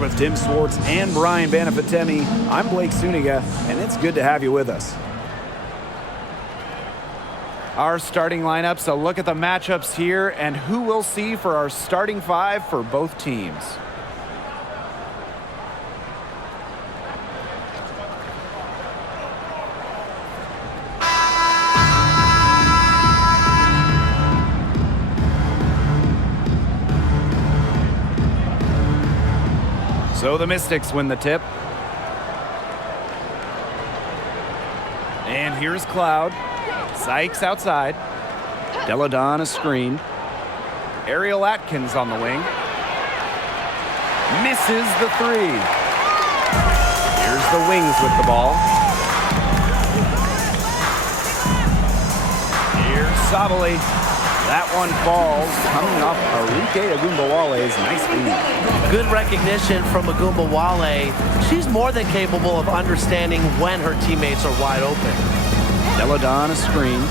With Tim Swartz and Brian Banafitemi, I'm Blake Suniga, and it's good to have you with us. Our starting lineups, a look at the matchups here and who we'll see for our starting five for both teams. So the Mystics win the tip. And here's Cloud. Sykes outside. Deladon a screen. Ariel Atkins on the wing. Misses the three. Here's the Wings with the ball. Here's Sabali. That one falls, coming off Arike Agumbawale's nice feed. Good recognition from Agumbawale. She's more than capable of understanding when her teammates are wide open. Deladon a screen.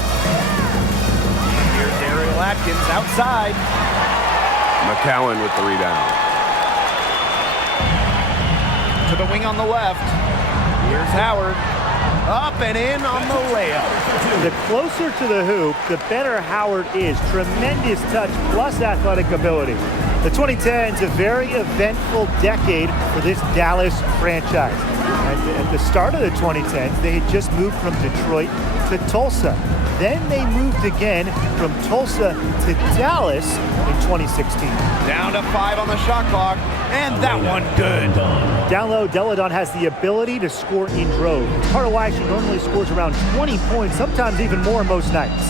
Here's Ariel Atkins outside. McCowan with the rebound. To the wing on the left. Here's Howard. Up and in on the layup. The closer to the hoop, the better Howard is. Tremendous touch plus athletic ability. The 2010s, a very eventful decade for this Dallas franchise. At the start of the 2010s, they had just moved from Detroit to Tulsa. Then they moved again from Tulsa to Dallas in 2016. Down to 5 on the shot clock, and that one good. Down low, Deladon has the ability to score in droves. It's part of why she normally scores around 20 points, sometimes even more most nights.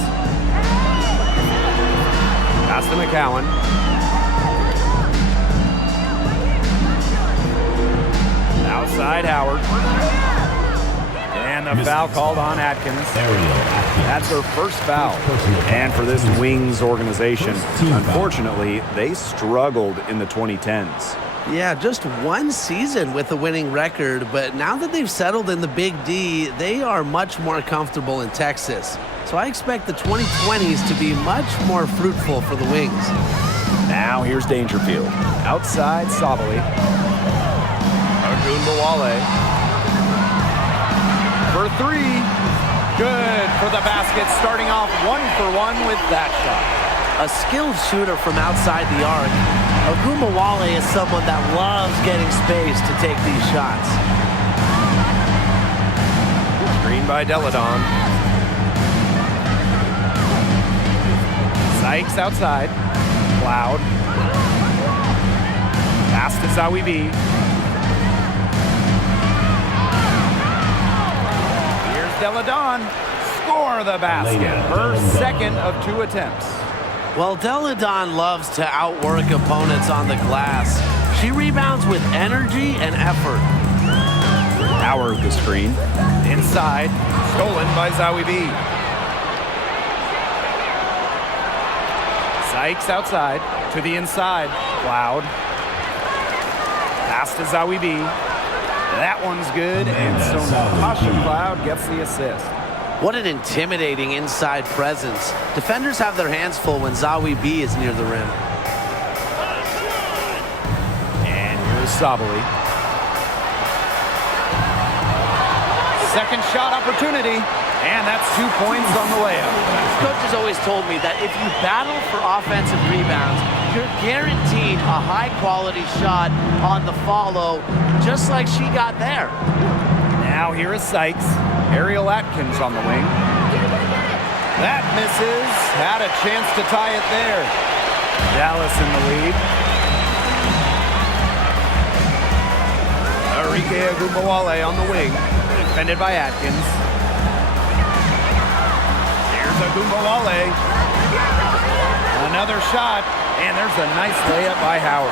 Pass to McCowan. Outside Howard. And the foul called on Atkins. That's her first foul. And for this Wings organization, unfortunately, they struggled in the 2010s. Yeah, just one season with a winning record, but now that they've settled in the Big D, they are much more comfortable in Texas. So I expect the 2020s to be much more fruitful for the Wings. Now here's Dangerfield. Outside Sabali. Agumbawale. For three. Good for the basket, starting off 1-for-1 with that shot. A skilled shooter from outside the arc. Agumbawale is someone that loves getting space to take these shots. Screen by Deladon. Sykes outside. Cloud. Pass to Zawi B. Deladon score the basket. Her second of 2 attempts. Well, Deladon loves to outwork opponents on the glass. She rebounds with energy and effort. Howard the screen. Inside. Stolen by Zawi B. Sykes outside. To the inside. Cloud. Pass to Zawi B. That one's good, and so Natasha Cloud gets the assist. What an intimidating inside presence. Defenders have their hands full when Zawi B is near the rim. And here's Sabali. Second shot opportunity, and that's 2 points on the layup. Coach has always told me that if you battle for offensive rebounds, you're guaranteed a high-quality shot on the follow, just like she got there. Now here is Sykes. Ariel Atkins on the wing. That misses. Had a chance to tie it there. Dallas in the lead. Arike Agumbawale on the wing. Defended by Atkins. Here's Agumbawale. Another shot. And there's a nice layup by Howard.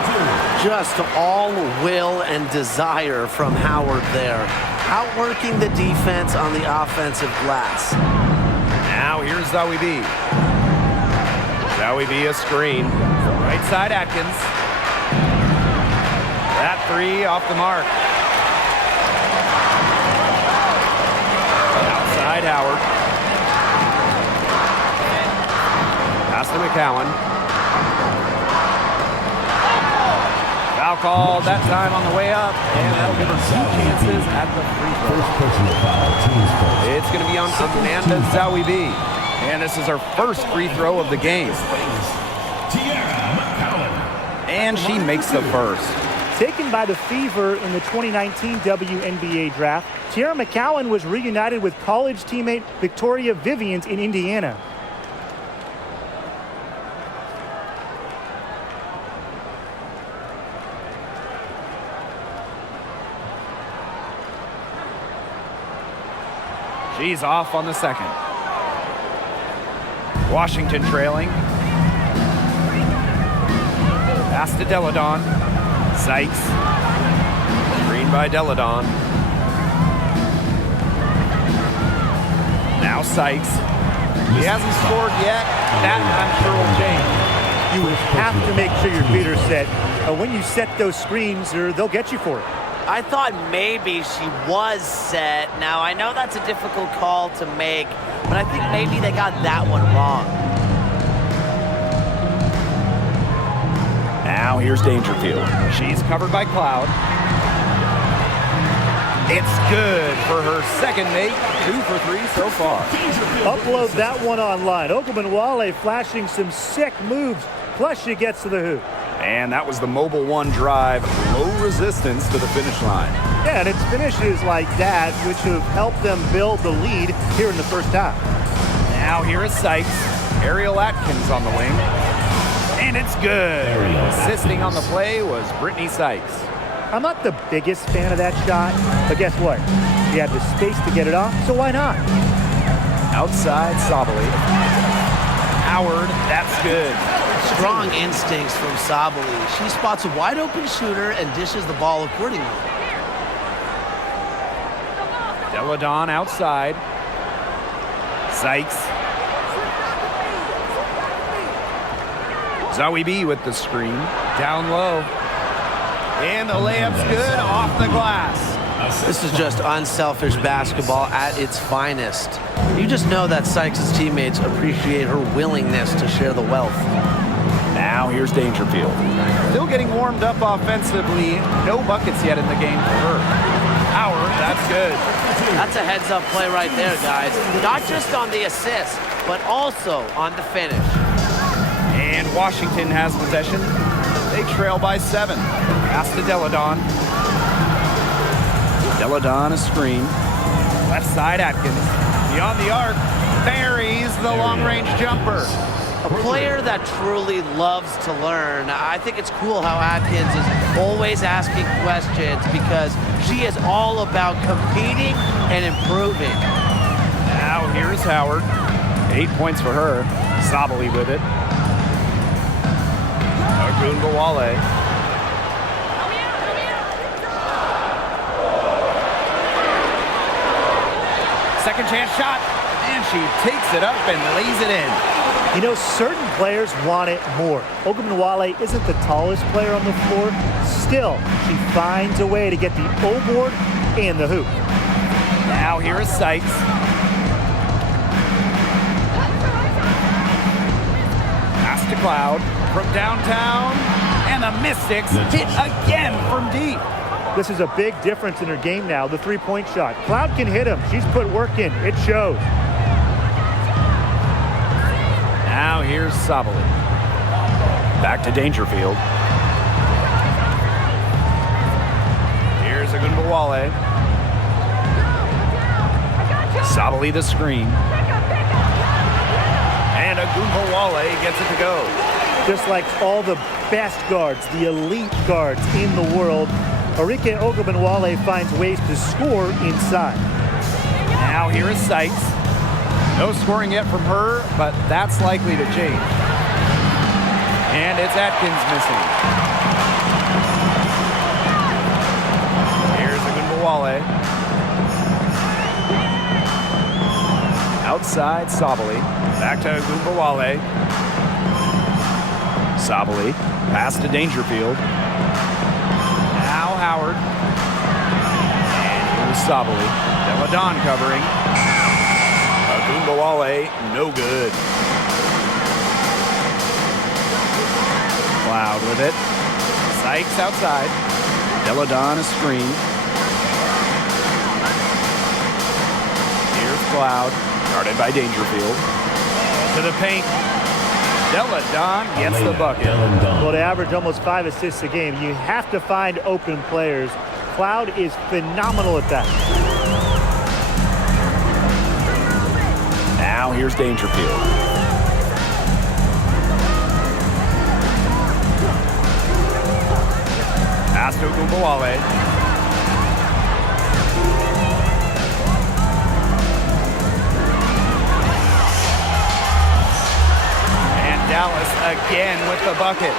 Just all will and desire from Howard there. Outworking the defense on the offensive glass. Now here's Zawi B. Zawi B a screen. Right side Atkins. That three off the mark. Outside Howard. Pass to McCowan. Foul called that time on the way up, and that'll give her 2 chances at the free throw. It's going to be on Amanda Zawibi, and this is her first free throw of the game. And she makes the first. Taken by the Fever in the 2019 WNBA draft, Tiara McCowan was reunited with college teammate Victoria Vivians in Indiana. She's off on the second. Washington trailing. Pass to Deladon. Sykes. Screen by Deladon. Now Sykes. He hasn't scored yet. That, I'm sure, will change. You have to make sure your feet are set. When you set those screens, or they'll get you for it. I thought maybe she was set. Now, I know that's a difficult call to make, but I think maybe they got that one wrong. Now here's Dangerfield. She's covered by Cloud. It's good for her second make. 2 for 3 so far. Upload that one online. Ogunbowale flashing some sick moves, plus she gets to the hoop. And that was the Mobile One drive. Low resistance to the finish line. Yeah, and it's finishes like that which have helped them build the lead here in the first half. Now here is Sykes. Ariel Atkins on the wing. And it's good. Assisting on the play was Brittany Sykes. I'm not the biggest fan of that shot, but guess what? He had the space to get it off, so why not? Outside Sabali. Howard, that's good. Strong instincts from Sabali. She spots a wide open shooter and dishes the ball accordingly. Deladon outside. Sykes. Zawibi with the screen. Down low. And the layup's good off the glass. This is just unselfish basketball at its finest. You just know that Sykes' teammates appreciate her willingness to share the wealth. Now here's Dangerfield. Still getting warmed up offensively. No buckets yet in the game for her. Howard, that's good. That's a heads-up play right there, guys. Not just on the assist, but also on the finish. And Washington has possession. They trail by 7. Pass to Deladon. Deladon a screen. Left side Atkins. Beyond the arc. Buries the long-range jumper. A player that truly loves to learn. I think it's cool how Atkins is always asking questions because she is all about competing and improving. Now here's Howard. 8 points for her. Sabali with it. Ogunbowale. Second chance shot, and she takes it up and lays it in. You know, certain players want it more. Ogunbowale isn't the tallest player on the floor. Still, she finds a way to get the O-board and the hoop. Now here is Sykes. Pass to Cloud from downtown, and the Mystics hit again from deep. This is a big difference in her game now, the three-point shot. Cloud can hit him. She's put work in. It shows. Now here's Sabali. Back to Dangerfield. Here's Ogunbowale. Sabali the screen. And Ogunbowale gets it to go. Just like all the best guards, the elite guards in the world, Arike Ogunbowale finds ways to score inside. Now here is Sykes. No scoring yet from her, but that's likely to change. And it's Atkins missing. Here's Ogunbowale. Outside Sabali. Back to Ogunbowale. Sabali. Pass to Dangerfield. Now Howard. And here's Sabali. Deladon covering. Ogunbowale, no good. Cloud with it. Sykes outside. Deladon is screened. Here's Cloud. Guarded by Dangerfield. To the paint. Deladon gets the bucket. Well, they average almost 5 assists a game. You have to find open players. Cloud is phenomenal at that. Now here's Dangerfield. Pass to Ogunbowale. And Dallas again with the bucket.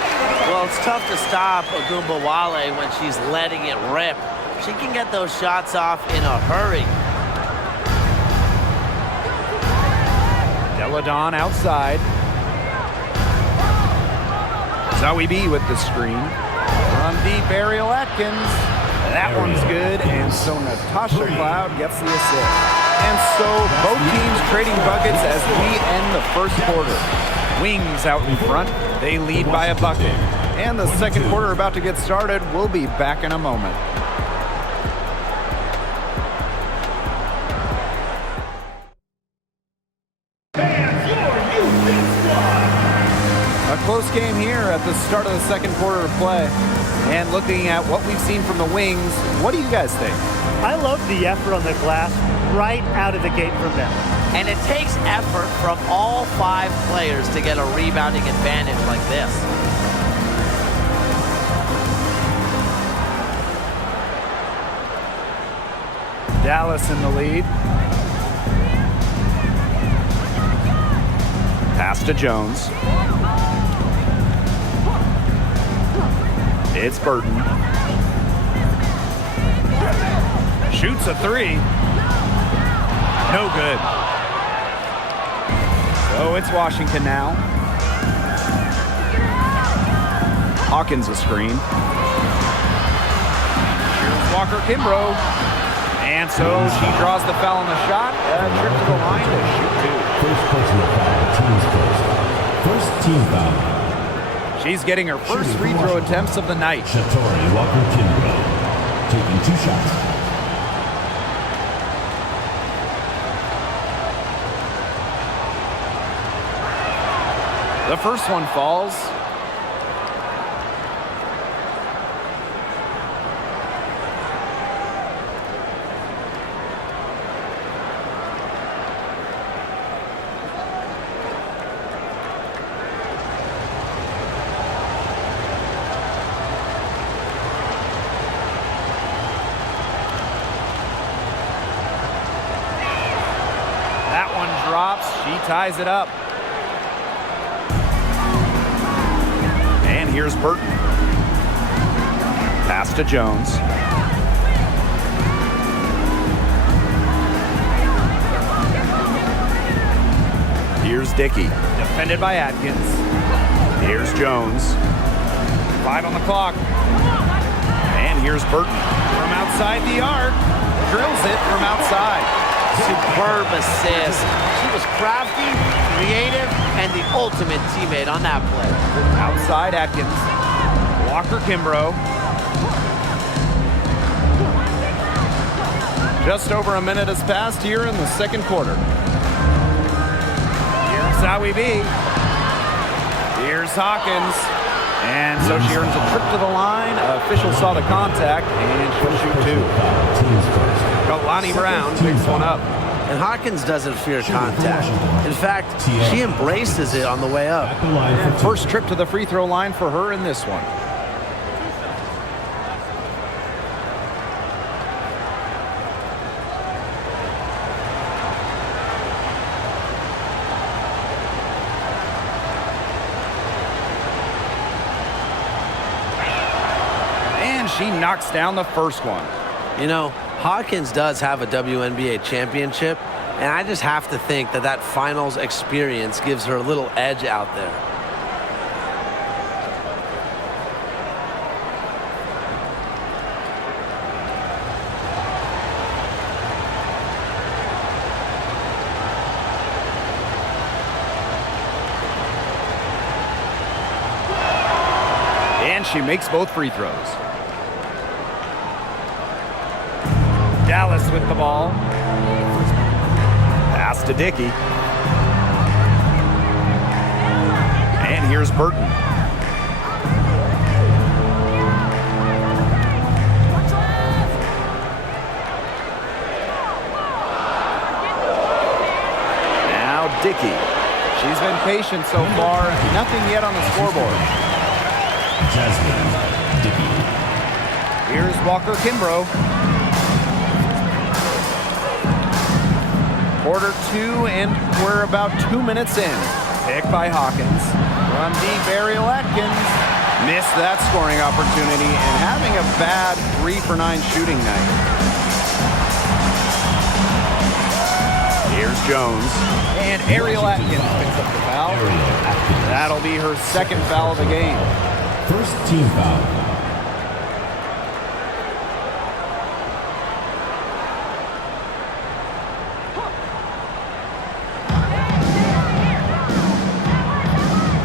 Well, it's tough to stop Ogunbowale when she's letting it rip. She can get those shots off in a hurry. Deladon outside. Zoe B with the screen. From deep, Ariel Atkins. That one's good, and so Natasha Cloud gets the assist. And so both teams trading buckets as we end the first quarter. Wings out in front. They lead by a bucket. And the second quarter about to get started. We'll be back in a moment. A close game here at the start of the second quarter of play. And looking at what we've seen from the Wings, what do you guys think? I love the effort on the glass right out of the gate from them. And it takes effort from all 5 players to get a rebounding advantage like this. Dallas in the lead. Pass to Jones. It's Burton. Shoots a 3. No good. So it's Washington now. Hawkins a screen. Here's Walker Kimbrough. And so she draws the foul on the shot. Trip to the line to shoot 2. First personal foul, team's first. First team foul. She's getting her first free throw attempts of the night. Shatori Walker-Kimbrough taking 2 shots. The first one falls. That one drops. She ties it up. And here's Burton. Pass to Jones. Here's Dickey. Defended by Atkins. Here's Jones. 5 on the clock. And here's Burton. From outside the arc. Drills it from outside. Superb assist. She was crafty, creative, and the ultimate teammate on that play. Outside Atkins. Walker Kimbrough. Just over a minute has passed here in the second quarter. Here's Zoe B. Here's Hawkins. And so she earns a trip to the line. Official saw the contact, and she'll shoot 2. Team's first. Lonnie Brown picks one up. And Hawkins doesn't fear contact. In fact, she embraces it on the way up. At the line for 2. First trip to the free throw line for her in this one. And she knocks down the first one. You know, Hawkins does have a WNBA championship, and I just have to think that that finals experience gives her a little edge out there. And And she makes both free throws. Dallas with the ball. Pass to Dickey. And here's Burton. Now Dickey. She's been patient so far. Nothing yet on the scoreboard. Jasmine Dickey. Here's Walker Kimbrough. Quarter 2, and we're about 2 minutes in. Pick by Hawkins. From deep, Ariel Atkins. Missed that scoring opportunity and having a bad 3 for 9 shooting night. Here's Jones. And Ariel Atkins picks up the foul. That'll be her second foul of the game. First team foul.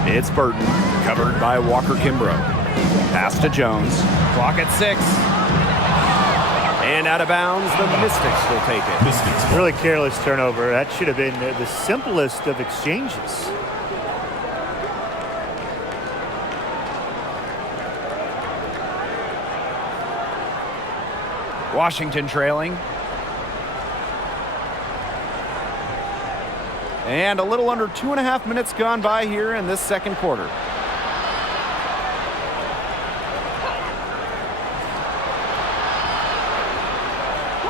It's Burton, covered by Walker Kimbrough. Pass to Jones. Clock at 6. And out of bounds, the Mystics will take it. Mystics. Really careless turnover. That should have been the simplest of exchanges. Washington trailing. And a little under 2.5 minutes gone by here in this second quarter.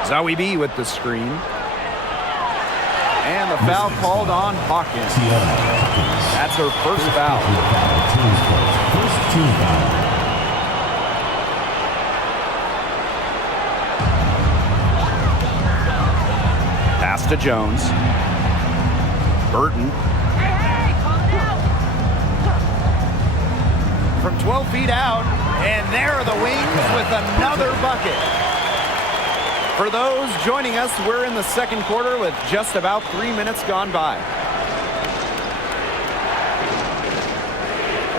Zoe B with the screen. And the foul called on Hawkins. That's her first foul. First team foul. Pass to Jones. Burton. From 12 feet out, and there are the Wings with another bucket. For those joining us, we're in the second quarter with just about 3 minutes gone by.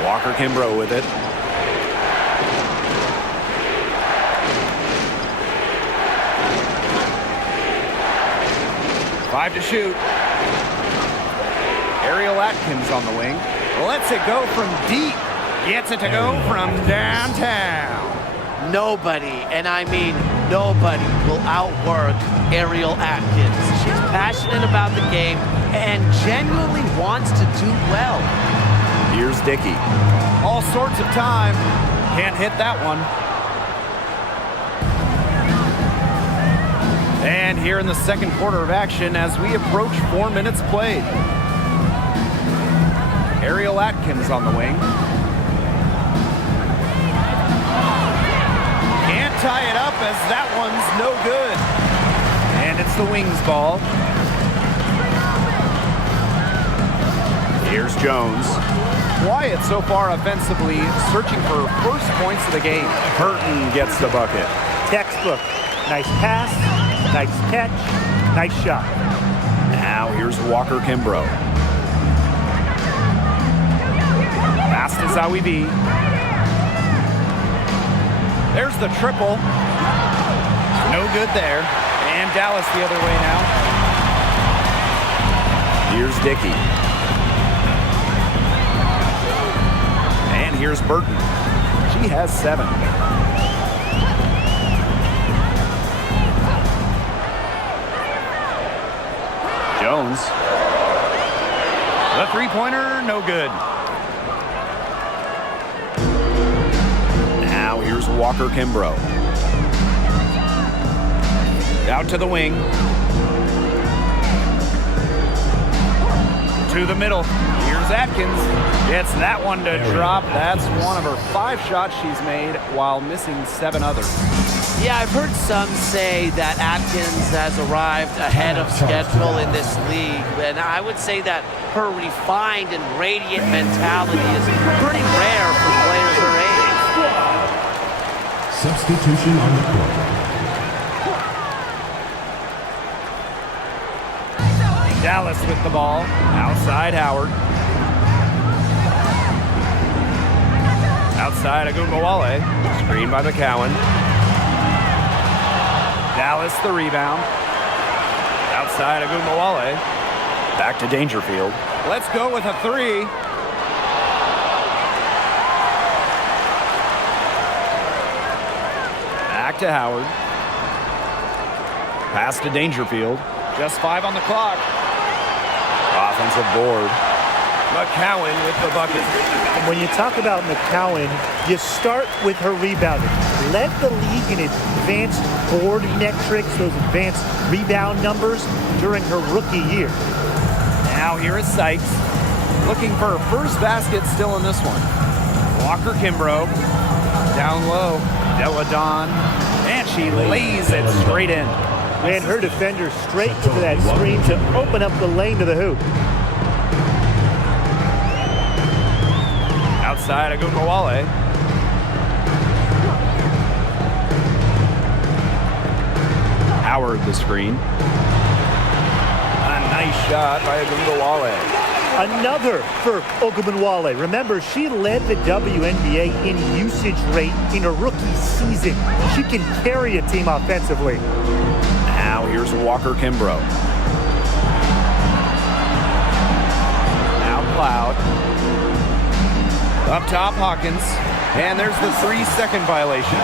Walker Kimbrough with it. Five to shoot. Ariel Atkins on the wing. Lets it go from deep. Gets it to go from downtown. Nobody, and I mean nobody, will outwork Ariel Atkins. She's passionate about the game and genuinely wants to do well. Here's Dickey. All sorts of time. Can't hit that one. And here in the second quarter of action as we approach 4 minutes played. Ariel Atkins on the wing. Can't tie it up as that one's no good. And it's the Wings ball. Here's Jones. Quiet so far offensively, searching for first points of the game. Burton gets the bucket. Textbook. Nice pass, nice catch, nice shot. Now here's Walker Kimbrough. Pass to Zoe B. There's the triple. No good there. And Dallas the other way now. Here's Dickey. And here's Burton. She has 7. Jones. The three-pointer, no good. Now here's Walker Kimbrough. Out to the wing. To the middle. Here's Atkins. Gets that one to drop. That's one of her 5 shots she's made while missing 7 others. Yeah, I've heard some say that Atkins has arrived ahead of schedule in this league, and I would say that her refined and radiant mentality is pretty rare for players her age. Substitution on the court. Dallas with the ball. Outside Howard. Outside Agumbawale. Screen by McCowan. Dallas the rebound. Outside Agumbawale. Back to Dangerfield. Let's go with a three. Back to Howard. Pass to Dangerfield. Just 5 on the clock. Offensive board. McCowan with the bucket. And when you talk about McCowan, you start with her rebounding. Led the league in advanced board metrics, those advanced rebound numbers during her rookie year. Now here is Sykes. Looking for her first basket still in this one. Walker Kimbrough. Down low. Deladon. And she lays it straight in. Ran her defender straight to that screen to open up the lane to the hoop. Outside Agumbawale. Howard the screen. A nice shot by Agumbawale. Another for Ogunbowale. Remember, she led the WNBA in usage rate in her rookie season. She can carry a team offensively. Now here's Walker Kimbrough. Now Cloud. Up top, Hawkins. And there's the 3-second violation.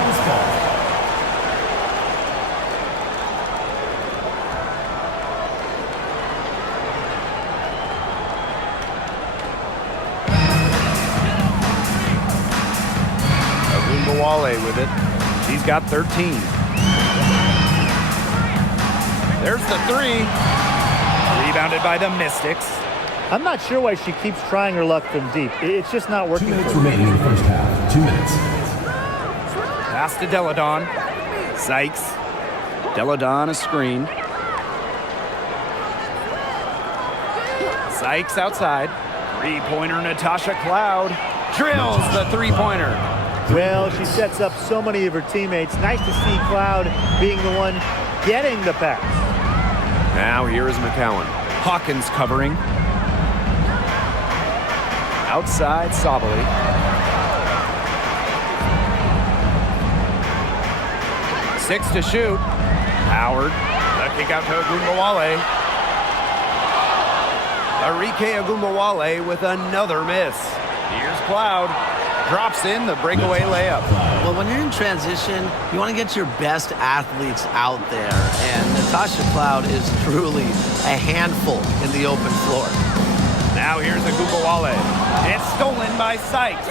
Agumbawale with it. She's got 13. There's the three. Rebounded by the Mystics. I'm not sure why she keeps trying her luck from deep. It's just not 2 working. minutes remaining in the first half. 2 minutes. Pass to Deladon. Sykes. Deladon a screen. Sykes outside. Three-pointer Natasha Cloud. Drills the three-pointer. Well, she sets up so many of her teammates. Nice to see Cloud being the one getting the pass. Now here is McCowan. Hawkins covering. Outside Sabali. Six to shoot. Howard. The kick out to Agumbawale. Arike Agumbawale with another miss. Here's Cloud. Drops in the breakaway layup. Well, when you're in transition, you want to get your best athletes out there. And Natasha Cloud is truly a handful in the open floor. Now here's Agumbawale. It's stolen by Sykes.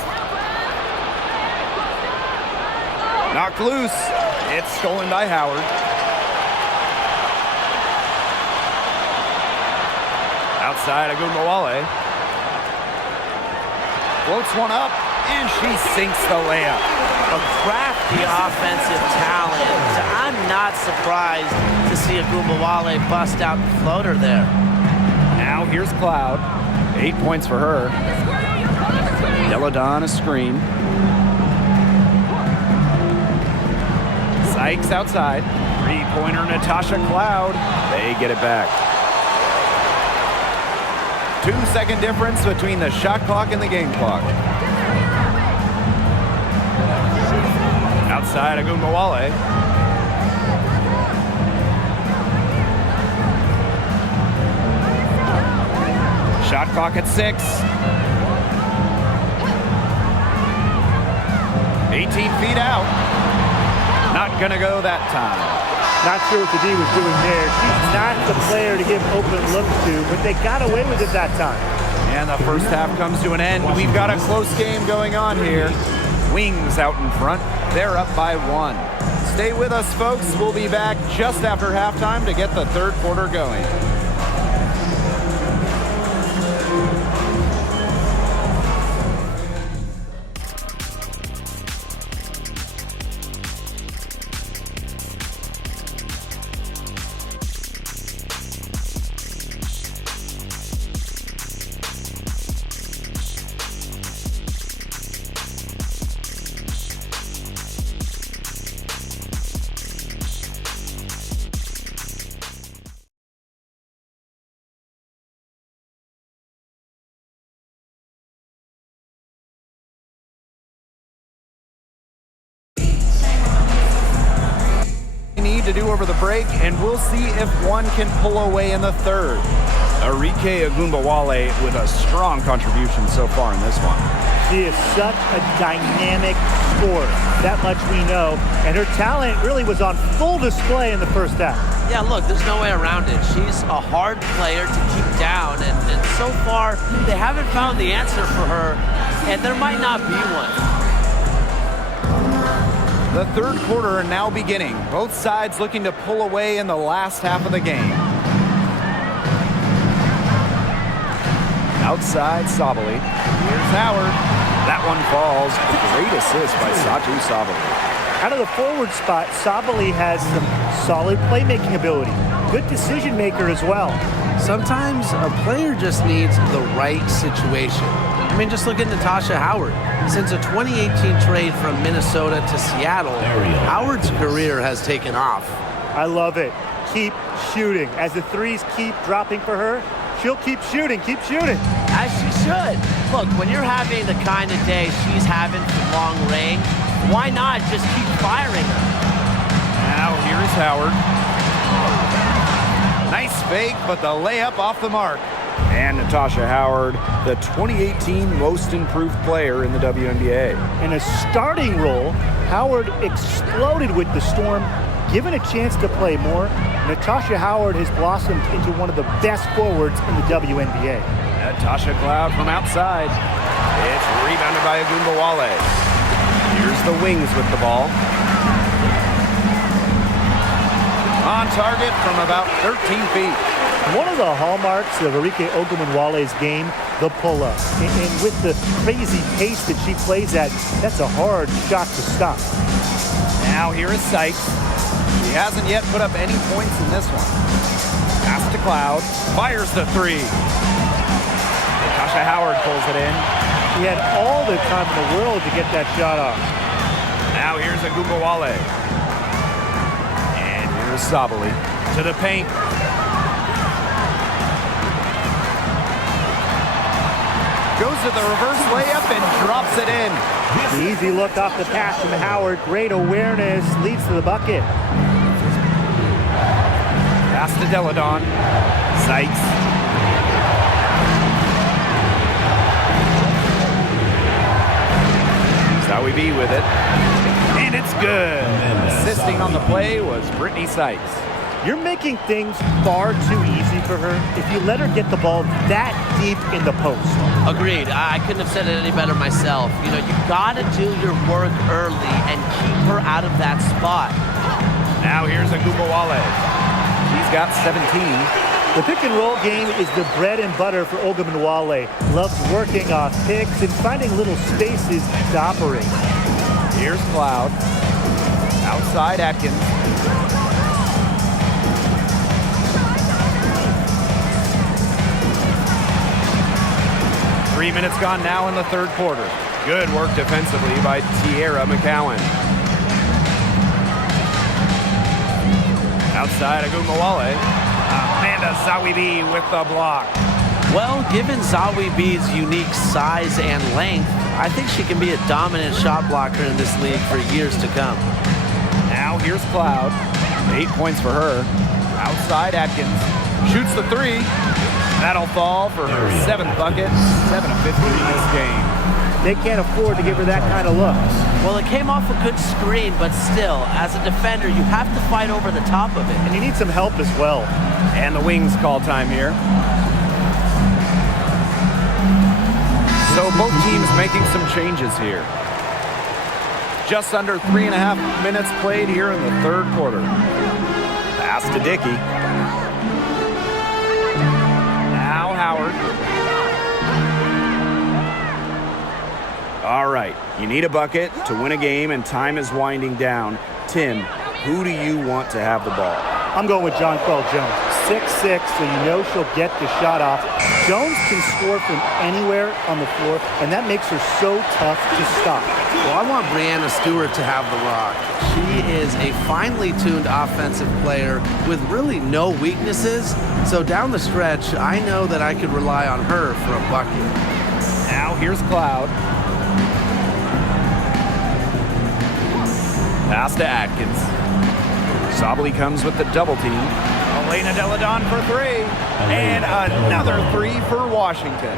Knocked loose. It's stolen by Howard. Outside Agumbawale. Floats one up, and she sinks the layup. A crafty offensive talent. I'm not surprised to see Agumbawale bust out the floater there. Now here's Cloud. 8 points for her. Deladon a screen. Sykes outside. Three-pointer Natasha Cloud. They get it back. 2-second difference between the shot clock and the game clock. Outside Agumbawale. Shot clock at 6. 18 feet out. Not gonna go that time. Not sure what the D was doing there. She's not the player to give open looks to, but they got away with it that time. And the first half comes to an end. We've got a close game going on here. Wings out in front. They're up by 1. Stay with us, folks. We'll be back just after halftime to get the third quarter going. need to do over the break, and we'll see if one can pull away in the third. Arike Ogunbowale with a strong contribution so far in this one. She is such a dynamic scorer. That much we know. And her talent really was on full display in the first half. Yeah, look, there's no way around it. She's a hard player to keep down, and so far, they haven't found the answer for her, and there might not be one. The third quarter now beginning. Both sides looking to pull away in the last half of the game. Outside Sabali. Here's Howard. That one falls. Great assist by Satu Sabali. Out of the forward spot, Sabali has some solid playmaking ability. Good decision maker as well. Sometimes a player just needs the right situation. I mean, just look at Natasha Howard. Since a 2018 trade from Minnesota to Seattle, Howard's career has taken off. I love it. Keep shooting. As the threes keep dropping for her, she'll keep shooting, keep shooting. As she should. Look, when you're having the kind of day she's having from long range, why not just keep firing her? Now here is Howard. Nice fake, but the layup off the mark. And Natasha Howard, the 2018 most improved player in the WNBA. In a starting role, Howard exploded with the Storm. Given a chance to play more, Natasha Howard has blossomed into one of the best forwards in the WNBA. Natasha Cloud from outside. It's rebounded by Ogunbowale. Here's the Wings with the ball. On target from about 13 feet. One of the hallmarks of Arike Ogunbowale's game, the pull-up. And with the crazy pace that she plays at, that's a hard shot to stop. Now here is Sykes. He hasn't yet put up any points in this one. Pass to Cloud. Fires the three. Natasha Howard pulls it in. He had all the time in the world to get that shot off. Now here's Ogunbowale. And here's Sabali to the paint. Goes to the reverse layup and drops it in. The easy look off the pass from Howard. Great awareness, leads to the bucket. Pass to Deladon. Sykes. Zowie B with it. And it's good. Assisting on the play was Brittany Sykes. You're making things far too easy for her if you let her get the ball that deep in the post. Agreed. I couldn't have said it any better myself. You know, you gotta do your work early and keep her out of that spot. Now here's Ogunbowale. He's got 17. The pick and roll game is the bread and butter for Ogunbowale. Loves working off picks and finding little spaces to operate. Here's Cloud. Outside Atkins. 3 minutes gone now in the third quarter. Good work defensively by Tierra McCowan. Outside Ogunbowale. Amanda Zawibi with the block. Well, given Zawi B's unique size and length, I think she can be a dominant shot blocker in this league for years to come. Now here's Cloud. 8 points for her. Outside Atkins. Shoots the three. That'll fall for her 7th bucket. 7 of 15 in this game. They can't afford to give her that kind of look. Well, it came off a good screen, but still, as a defender, you have to fight over the top of it. And you need some help as well. And the Wings call time here. So both teams making some changes here. Just under 3.5 minutes played here in the third quarter. Pass to Dickey. Now Howard. All right, you need a bucket to win a game, and time is winding down. Tim, who do you want to have the ball? I'm going with Jonquel Jones. 6'6", so you know she'll get the shot off. Jones can score from anywhere on the floor, and that makes her so tough to stop. Well, I want Brianna Stewart to have the rock. She is a finely tuned offensive player with really no weaknesses. So down the stretch, I know that I could rely on her for a bucket. Now here's Cloud. Pass to Atkins. Sabali comes with the double team. Elena Deladon for three. And another three for Washington.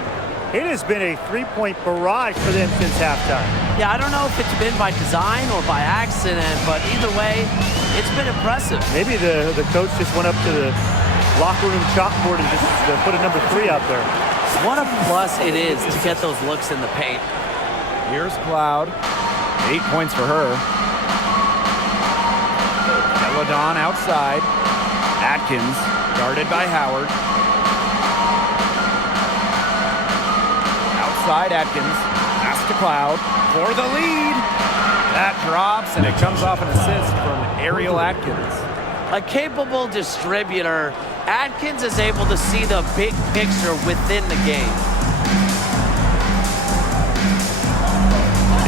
It has been a three-point barrage for them since halftime. Yeah, I don't know if it's been by design or by accident, but either way, it's been impressive. Maybe the coach just went up to the locker room chalkboard and just put a number 3 up there. What a plus it is to get those looks in the paint. Here's Cloud. 8 points for her. Deladon outside. Atkins guarded by Howard. Outside Atkins. Pass to Cloud for the lead. That drops, and it comes off an assist from Ariel Atkins. A capable distributor, Atkins is able to see the big picture within the game.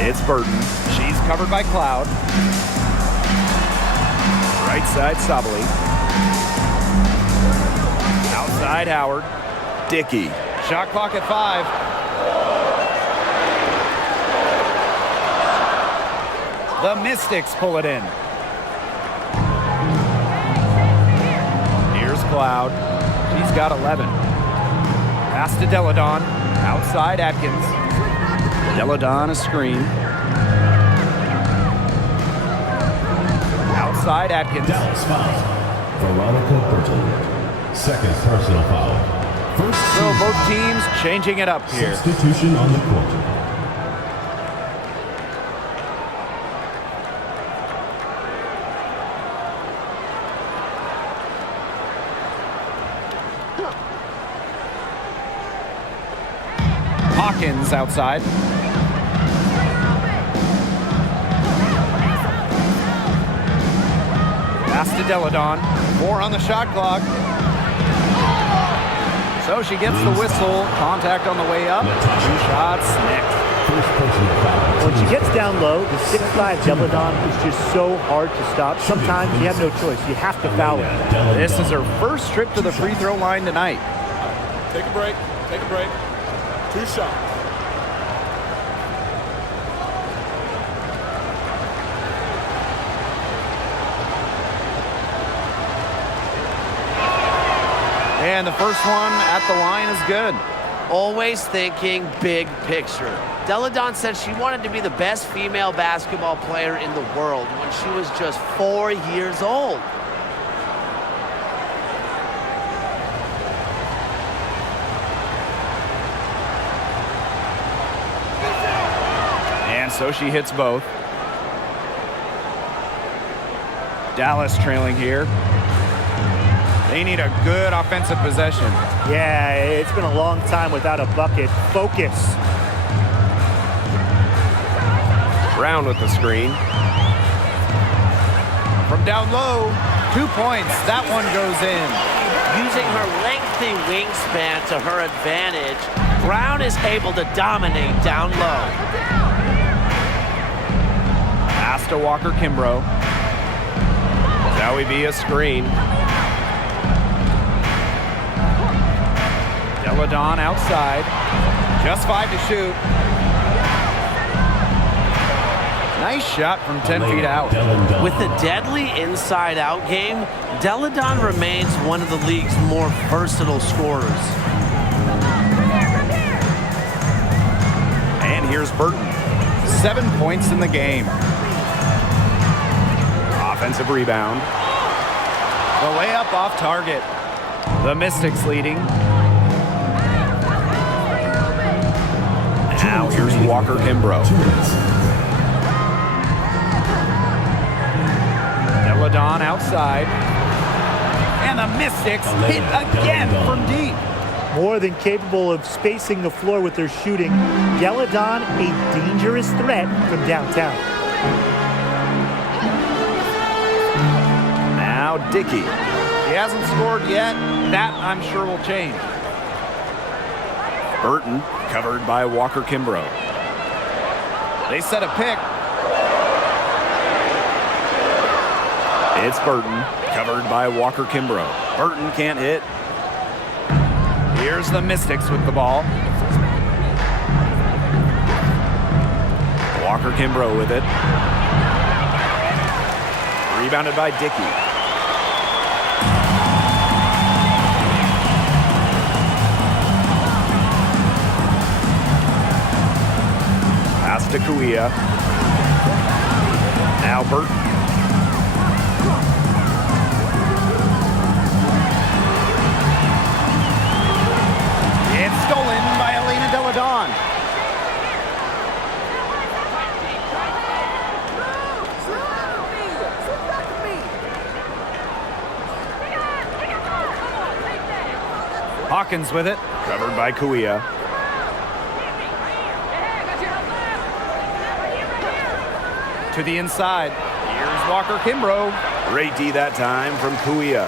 It's Burton. She's covered by Cloud. Right side, Sabali. Outside, Howard. Dickey. Shot clock at 5. The Mystics pull it in. Here's Cloud. She's got 11. Pass to Deladon. Outside, Atkins. Deladon a screen. Outside Atkins. Dallas foul. Veronica Burton. Second personal foul. First So both teams changing it up here. substitution on the court. Hawkins outside. Pass to Deladon. 4 on the shot clock. So she gets the whistle. Contact on the way up. 2 shots next. First personal foul. When she gets down low, the 6'5" Deladon is just so hard to stop. Sometimes you have no choice. You have to foul her. This is her first trip to the free throw line tonight. Take a break. Take a break. 2 shots. And the first one at the line is good. Always thinking big picture. Deladon said she wanted to be the best female basketball player in the world when she was just 4 years old. And so she hits both. Dallas trailing here. They need a good offensive possession. Yeah, it's been a long time without a bucket. Focus. Brown with the screen. From down low, 2 points. That one goes in. Using her lengthy wingspan to her advantage, Brown is able to dominate down low. Pass to Walker Kimbrough. Zowie B a screen. Deladon outside. Just 5 to shoot. Nice shot from 10 feet out. With a deadly inside-out game, Deladon remains one of the league's more versatile scorers. And here's Burton. 7 points in the game. Offensive rebound. The layup off target. The Mystics leading. Now here's Walker Kimbrough. Deladon outside. And the Mystics hit again from deep. More than capable of spacing the floor with their shooting. Deladon, a dangerous threat from downtown. Now Dickey. She hasn't scored yet. That, I'm sure, will change. Burton covered by Walker Kimbrough. They set a pick. It's Burton covered by Walker Kimbrough. Burton can't hit. Here's the Mystics with the ball. Walker Kimbrough with it. Rebounded by Dickey. to Kuia. Now Burton. It's stolen by Elena Deladon. Hawkins with it, covered by Kuia. To the inside. Here's Walker Kimbrough. Great D that time from Kuia.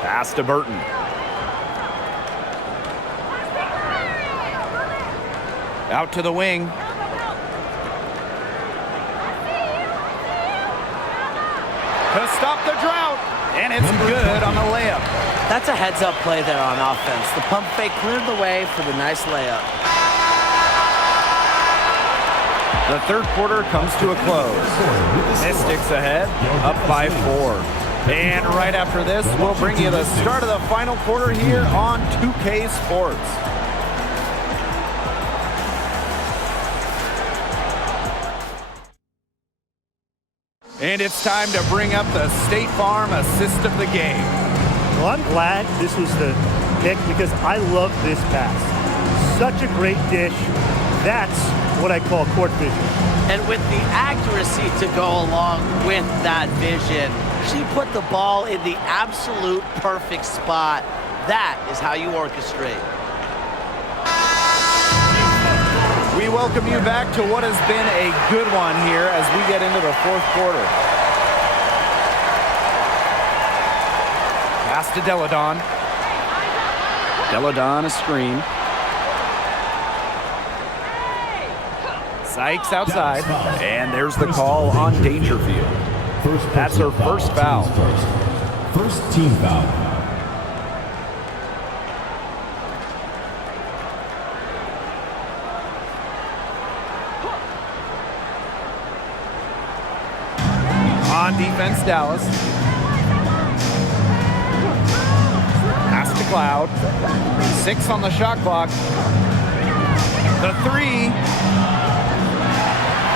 Pass to Burton. Out to the wing. To stop the drought. And it's good on the layup. That's a heads-up play there on offense. The pump fake cleared the way for the nice layup. The third quarter comes to a close. Mystics ahead, up by 4. And right after this, we'll bring you the start of the final quarter here on 2K Sports. And it's time to bring up the State Farm assist of the game. Well, I'm glad this was the pick because I love this pass. Such a great dish. That's what I call court vision. And with the accuracy to go along with that vision, she put the ball in the absolute perfect spot. That is how you orchestrate. We welcome you back to what has been a good one here as we get into the fourth quarter. Pass to Deladon. Deladon a screen. Sykes outside. And there's the call on Dangerfield. That's her first foul. First team foul. On defense, Dallas. Pass to Cloud. 6 on the shot clock. The 3.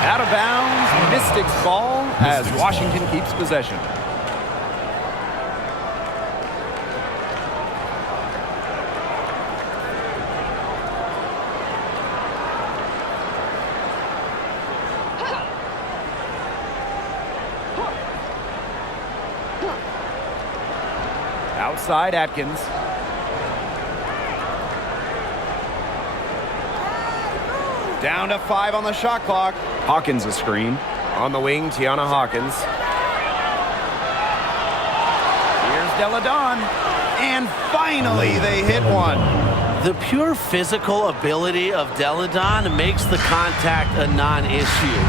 Out of bounds. Mystics ball as Washington keeps possession. Outside, Atkins. Down to 5 on the shot clock. Hawkins a screen. On the wing, Tiana Hawkins. Here's Deladon. And finally, they hit one. The pure physical ability of Deladon makes the contact a non-issue.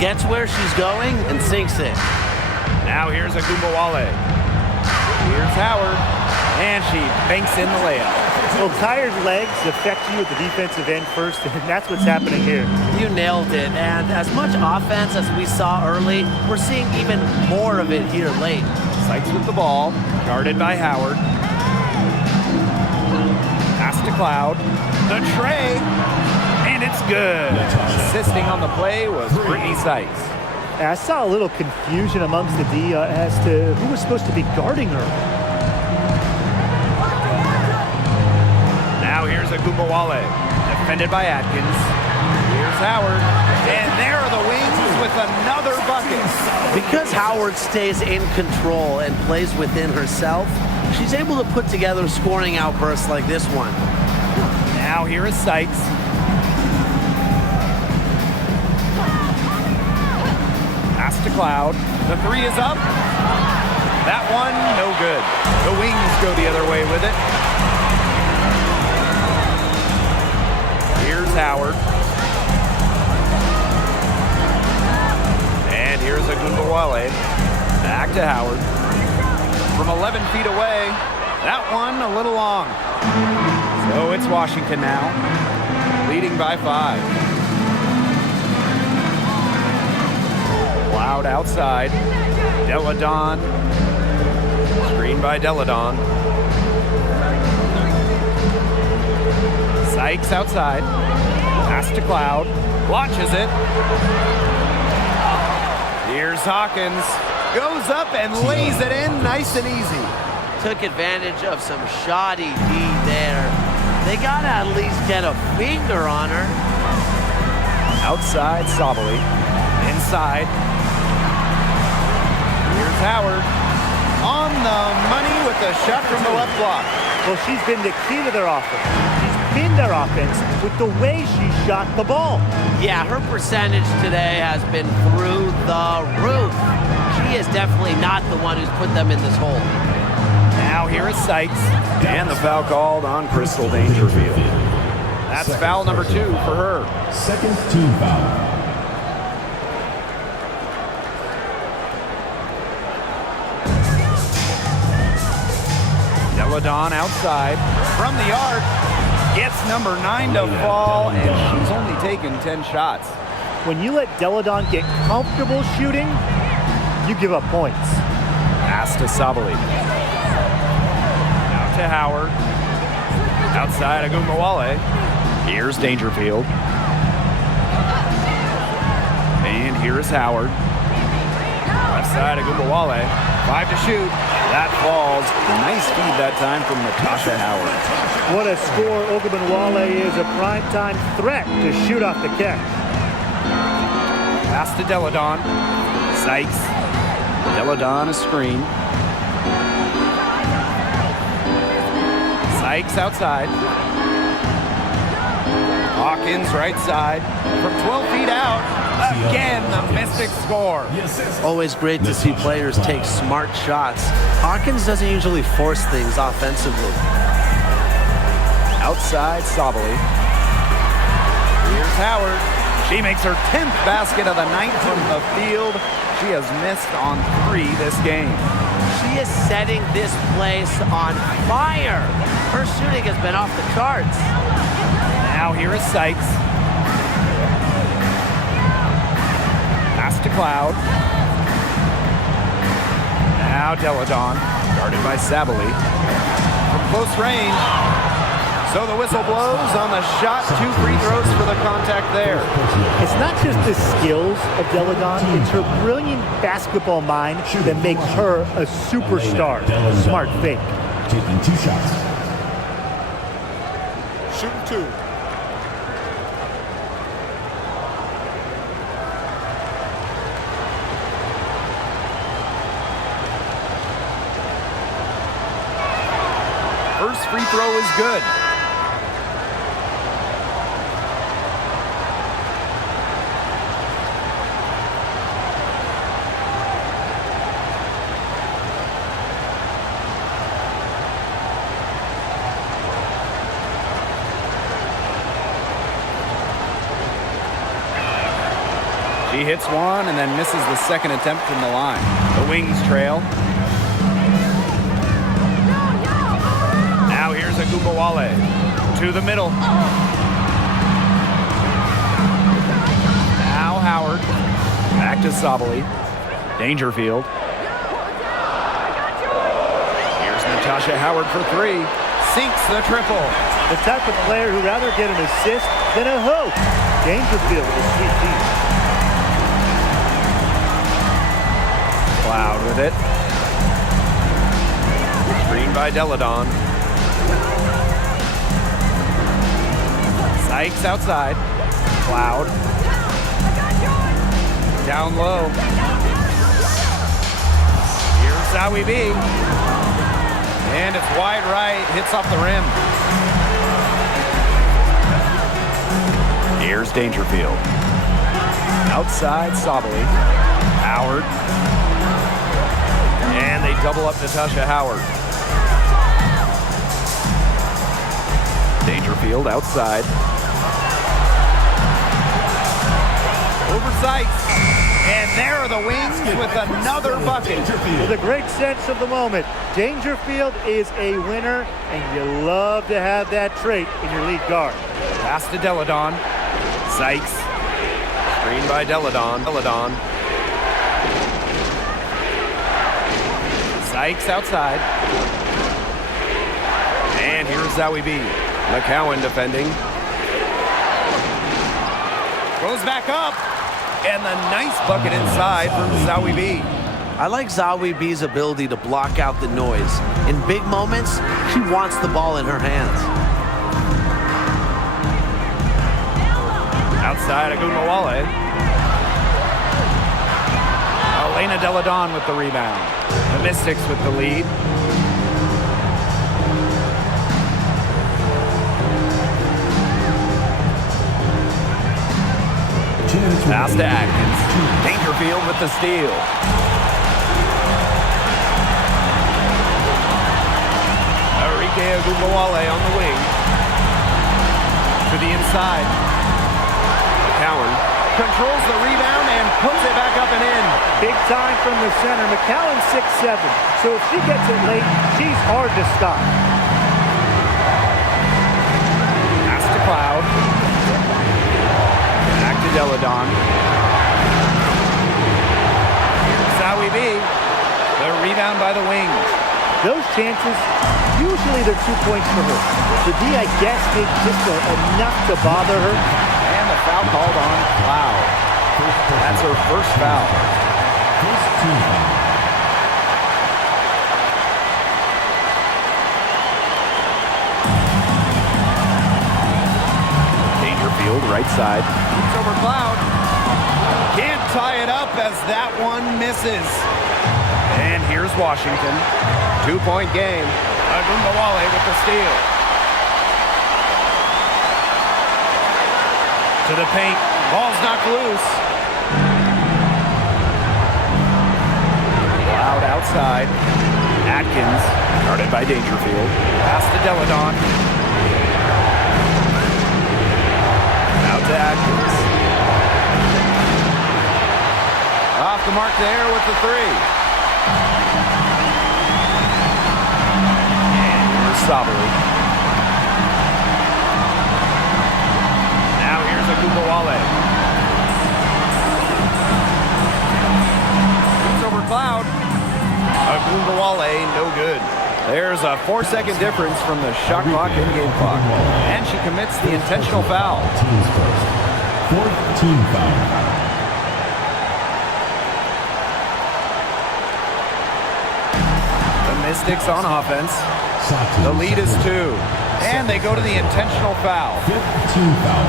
Gets where she's going and sinks it. Now here's Agumbawale. Here's Howard. And she banks in the layup. Well, tired legs affect you at the defensive end first, and that's what's happening here. You nailed it. And as much offense as we saw early, we're seeing even more of it here late. Sykes with the ball. Guarded by Howard. Pass to Cloud. The tray. And it's good. Assisting on the play was Brittany Sykes. I saw a little confusion amongst the D as to who was supposed to be guarding her. Now here's Agumbawale, defended by Atkins. Here's Howard, and there are the wings with another bucket. Because Howard stays in control and plays within herself, she's able to put together scoring outbursts like this one. Now here is Sykes. Pass to Cloud. The 3 is up. That one, no good. The wings go the other way with it. Here's Howard. And here's Agumbawale. Back to Howard. From 11 feet away. That one a little long. So it's Washington now, leading by 5. Cloud outside. Deladon. Screen by Deladon. Sykes outside. Pass to Cloud. Launches it. Here's Hawkins. Goes up and lays it in nice and easy. Took advantage of some shoddy D there. They gotta at least get a finger on her. Outside, Sabali. Inside. Here's Howard. On the money with a shot from the left block. Well, she's been the key to their offense. She's been their offense with the way she shot the ball. Yeah, her percentage today has been through the roof. She is definitely not the one who's put them in this hole. Now here is Sykes. And the foul called on Crystal Dangerfield. That's foul number 2 for her. Second team foul. Deladon outside from the arc. Gets number 9 to fall, and she's only taken 10 shots. When you let Deladon get comfortable shooting, you give up points. Pass to Sabali. Out to Howard. Outside Agumbawale. Here's Dangerfield. And here's Howard. Left side Agumbawale. 5 to shoot. That falls. Nice feed that time from Natasha Howard. What a score. Ogunbowale is a primetime threat to shoot off the catch. Pass to Deladon. Sykes. Deladon a screen. Sykes outside. Hawkins right side. From 12 feet out. Again, the Mystics score. Always great to see players take smart shots. Hawkins doesn't usually force things offensively. Outside, Sabali. Here's Howard. She makes her 10th basket of the night from the field. She has missed on 3 this game. She is setting this place on fire. Her shooting has been off the charts. Now here is Sykes. Pass to Cloud. Now Deladon, guarded by Sabali. From close range. So the whistle blows on the shot. 2 free throws for the contact there. It's not just the skills of Deladon, it's her brilliant basketball mind that makes her a superstar. Smart fake. Taking 2 shots. Shooting 2. First free throw is good. She hits one and then misses the second attempt from the line. The Wings trail. Now here's Agumbawale to the middle. Now Howard. Back to Sabali. Dangerfield. Here's Natasha Howard for 3. Sinks the triple. The type of player who'd rather get an assist than a hoop. Dangerfield with a sweet piece. Cloud with it. Screen by Deladon. Sykes outside. Cloud. Down low. Here's Zowie B. And it's wide right. Hits off the rim. Here's Dangerfield. Outside Sabali. Howard. And they double up Natasha Howard. Dangerfield outside. Over Sykes. And there are the Wings with another bucket. With a great sense of the moment. Dangerfield is a winner, and you love to have that trait in your lead guard. Pass to Deladon. Sykes. Screen by Deladon. Sykes outside. And here's Zowie B. McCowan defending. Goes back up. And the nice bucket inside from Zawi B. I like Zawi B's ability to block out the noise. In big moments, she wants the ball in her hands. Outside Agunmawale. Elena Deladon with the rebound. The Mystics with the lead. Pass to Atkins. Dangerfield with the steal. Enrique Agunmawale on the wing. To the inside. McCowan. Controls the rebound and puts it back up and in. Big time from the center. McCowan 6'7", so if she gets it late, she's hard to stop. Pass to Cloud. Back to Deladon. Zawi B. The rebound by the wings. Those chances, usually they're 2 points for her. The D, I guess, did just enough to bother her. And the foul called on Cloud. That's her first foul. First team foul. Dangerfield, right side. It's over Cloud. Can't tie it up as that one misses. And here's Washington. 2-point game. Agunmawale with the steal. To the paint. Ball's knocked loose. Cloud outside. Atkins, guarded by Dangerfield. Pass to Deladon. Out to Atkins. Off the mark there with the three. And here's Sabali. Now here's Agunmawale. It's over Cloud. Agunmawale, no good. There's a 4-second difference from the shot clock and game clock. And she commits the intentional foul. Teams first. Fourth team foul. Mystics on offense. Sati. The lead is 2. And they go to the intentional foul. Fifth team foul.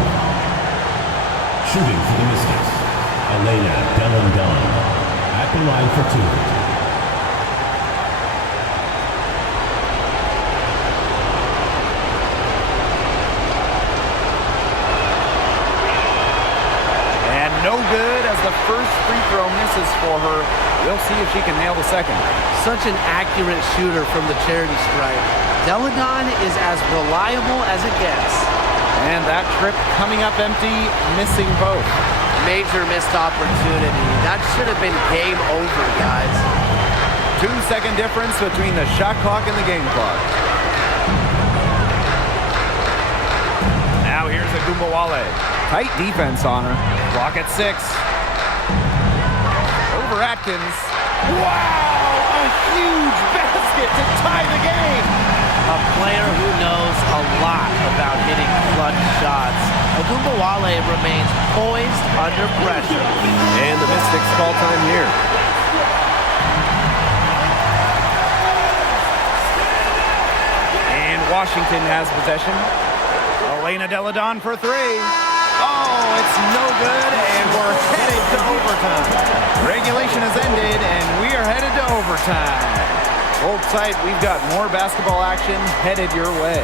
Shooting for the Mystics. Elena Delandon. At the line for 2. No good as the first free throw misses for her. We'll see if she can nail the second. Such an accurate shooter from the charity stripe. Deladon is as reliable as it gets. And that trip coming up empty, missing both. Major missed opportunity. That should have been game over, guys. 2-second difference between the shot clock and the game clock. Now here's Agunmawale. Tight defense on her. Clock at 6. Over Atkins. Wow! A huge basket to tie the game. A player who knows a lot about hitting clutch shots. Agunmawale remains poised under pressure. And the Mystics call time here. And Washington has possession. Elena Deladon for 3. Oh, it's no good, and we're headed to overtime. Regulation has ended, and we are headed to overtime. Hold tight, we've got more basketball action headed your way.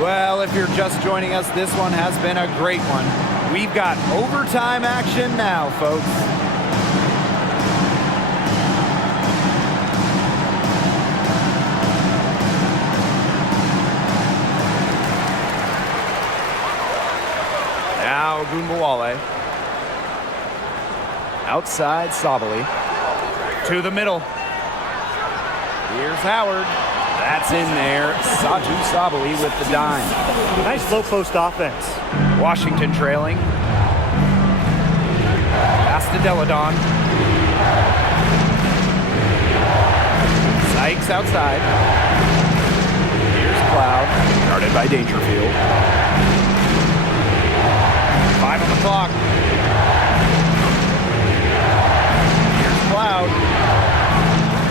Well, if you're just joining us, this one has been a great one. We've got overtime action now, folks. Now Agunmawale. Outside Sabali. To the middle. Here's Howard. That's in there. Satu Sabali with the dime. Nice low post offense. Washington trailing. Pass to Deladon. Sykes outside. Here's Cloud. Guarded by Dangerfield. 5 on the clock. Here's Cloud.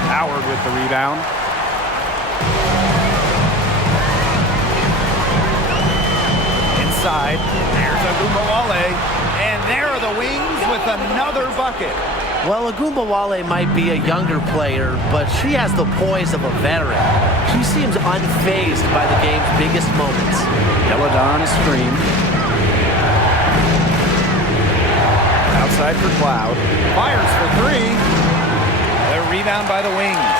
Howard with the rebound. Inside. There's Agumbawale. And there are the Wings with another bucket. Well, Agumbawale might be a younger player, but she has the poise of a veteran. She seems unfazed by the game's biggest moments. Deladon a screen. Outside for Cloud. Fires for 3. The rebound by the Wings.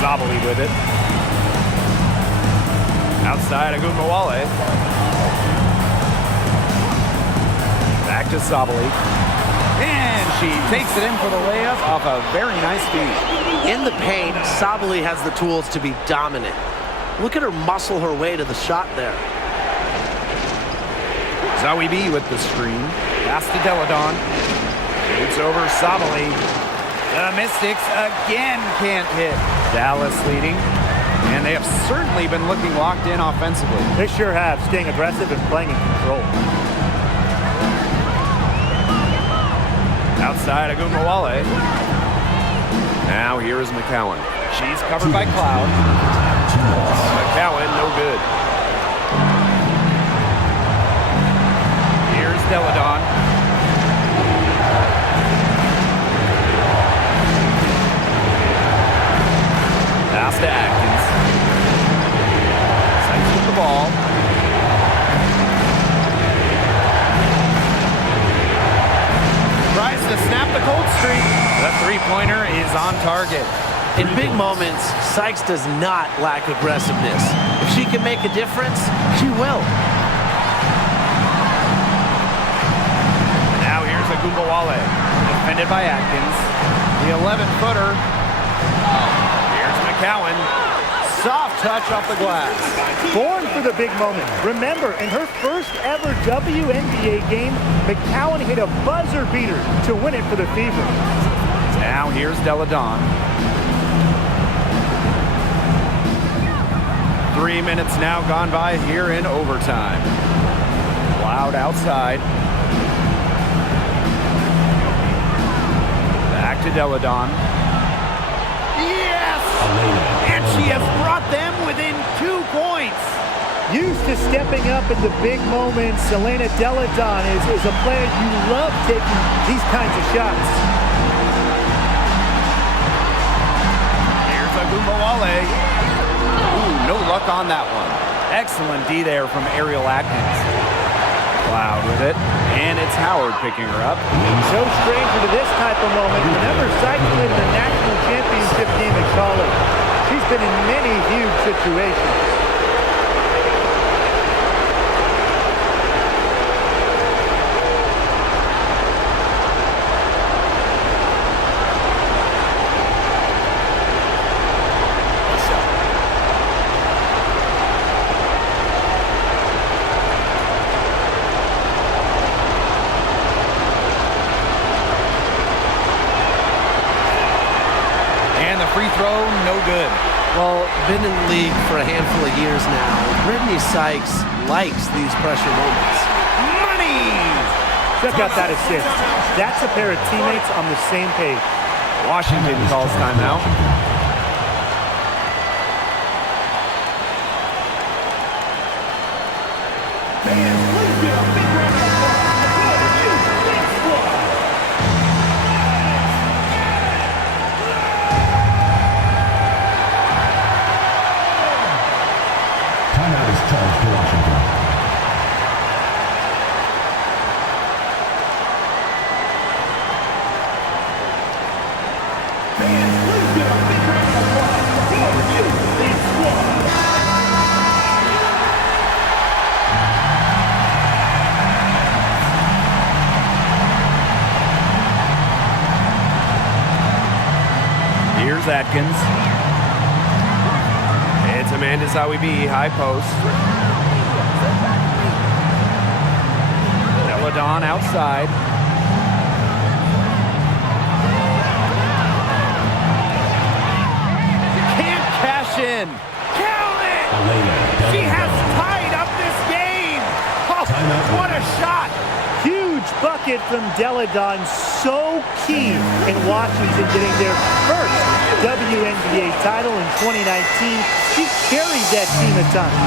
Sabali with it. Outside Agumbawale. Back to Sabali. And she takes it in for the layup off a very nice feed. In the paint, Sabali has the tools to be dominant. Look at her muscle her way to the shot there. Zawi B with the screen. Pass to Deladon. Shoots over Sabali. The Mystics again can't hit. Dallas leading. And they have certainly been looking locked in offensively. They sure have, staying aggressive and playing in control. Outside Agumbawale. Now here is McCowan. She's covered by Cloud. McCowan, no good. Here's Deladon. Pass to Atkins. Sykes with the ball. Tries to snap the cold streak. The three-pointer is on target. In big moments, Sykes does not lack aggressiveness. If she can make a difference, she will. Now here's Agumbawale. Defended by Atkins. The 11-footer. Here's McCowan. Soft touch off the glass. Born for the big moment. Remember, in her first ever WNBA game, McCowan hit a buzzer beater to win it for the Fever. Now here's Deladon. 3 minutes now gone by here in overtime. Cloud outside. Back to Deladon. Yes! And she has brought them within 2 points. Used to stepping up in the big moments, Elena Deladon is a player you love taking these kinds of shots. Here's Agumbawale. Ooh, no luck on that one. Excellent D there from Ariel Atkins. Cloud with it, and it's Howard picking her up. No stranger to this type of moment. Remember, Sykes played in the national championship game in college. She's been in many huge situations. Free throw, no good. Well, been in the league for a handful of years now. Brittany Sykes likes these pressure moments. Money! Check out that assist. That's a pair of teammates on the same page. Washington calls timeout. Timeout is charged to Washington. Atkins. It's Amanda Zawibi, high post. Deladon outside. Can't cash in. Count it! She has tied up this game. Oh, what a shot! Huge bucket from Deladon, so key in Washington getting their first WNBA title in 2019. She carried that team at times.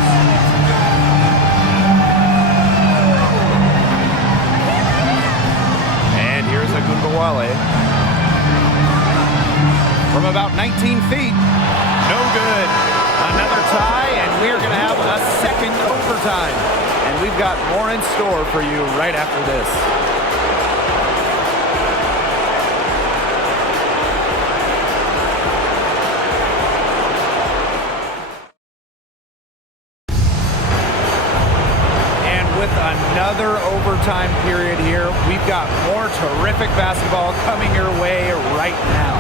And here's Agunbawale. From about 19 feet. No good. Another tie, and we're going to have a second overtime. And we've got more in store for you right after this. And with another overtime period here, we've got more terrific basketball coming your way right now.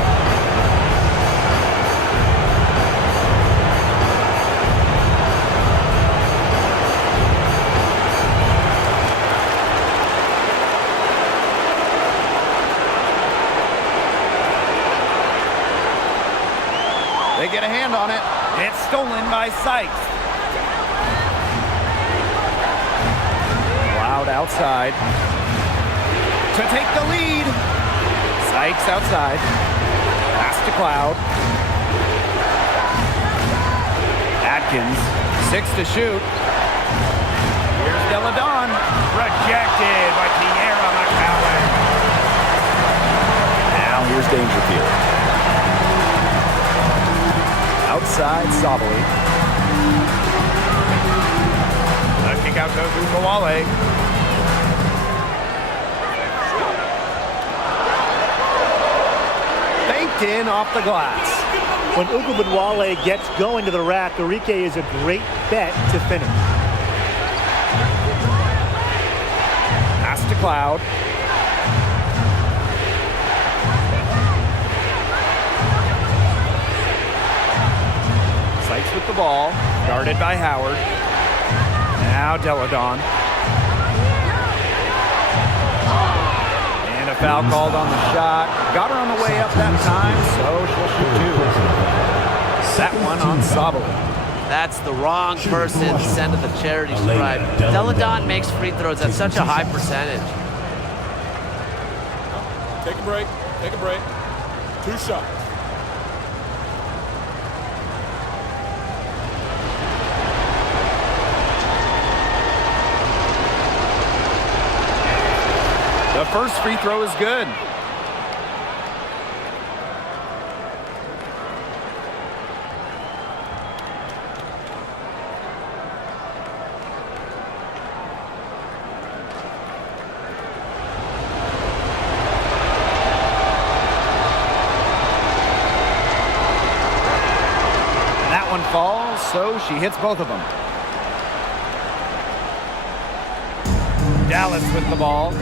They get a hand on it. It's stolen by Sykes. Cloud outside to take the lead. Sykes outside. Pass to Cloud. Atkins, 6 to shoot. Here's Deladon. Rejected by Tierra McCallum. Now here's Dangerfield. Outside, Sabali. A kick out to Agunbawale. Banked in off the glass. When Agunbawale gets going to the rack, Arike is a great bet to finish. Pass to Cloud. Sykes with the ball, guarded by Howard. Now Deladon. And a foul called on the shot. Got her on the way up that time, so she'll shoot two. That one on Sabali. That's the wrong person sent to the charity stripe. Deladon makes free throws at such a high percentage. Take a break. Take a break. 2 shots. The first free throw is good. That one falls, so she hits both of them. Dallas with the ball.